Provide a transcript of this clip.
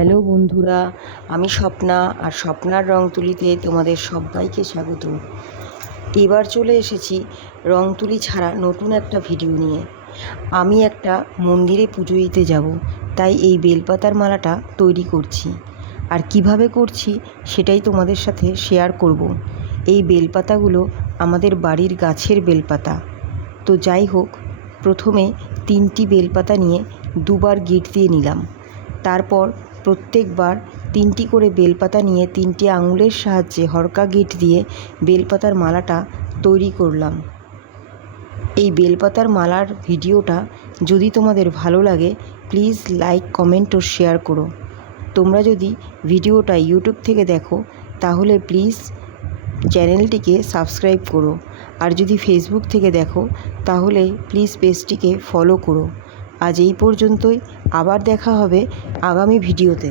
Hello বন্ধুরা, আমি স্বপ্না আর স্বপ্নার রং তুলিতে তোমাদের সবাইকে স্বাগত। এবার চলে এসেছি রং তুলি ছাড়া নতুন একটা ভিডিও নিয়ে। আমি একটা মন্দিরে পুজো দিতে যাব, তাই এই বেলপাতার মালাটা তৈরি করছি। আর কিভাবে করছি সেটাই তোমাদের সাথে শেয়ার করব। এই বেলপাতাগুলো আমাদের বাড়ির গাছের বেলপাতা। তো যাই হোক, প্রথমে 3টি বেলপাতা নিয়ে দুবার গিট দিয়ে নিলাম। তারপর প্রত্যেকবার 3টি করে বেলপাতা নিয়ে 3টি আঙুলের সাহায্যে হরকা গিট দিয়ে বেলপাতার মালাটা তৈরি করলাম। এই বেলপাতার মালার ভিডিওটা যদি তোমাদের ভালো লাগে, প্লিজ লাইক, কমেন্ট ও শেয়ার করো। তোমরা যদি ভিডিওটা ইউটিউব থেকে দেখো তাহলে প্লিজ চ্যানেলটিকে সাবস্ক্রাইব করো, আর যদি ফেসবুক থেকে দেখো তাহলে প্লিজ পেজটিকে ফলো করো। আজ এই পর্যন্তই, আবার দেখা হবে আগামী ভিডিওতে।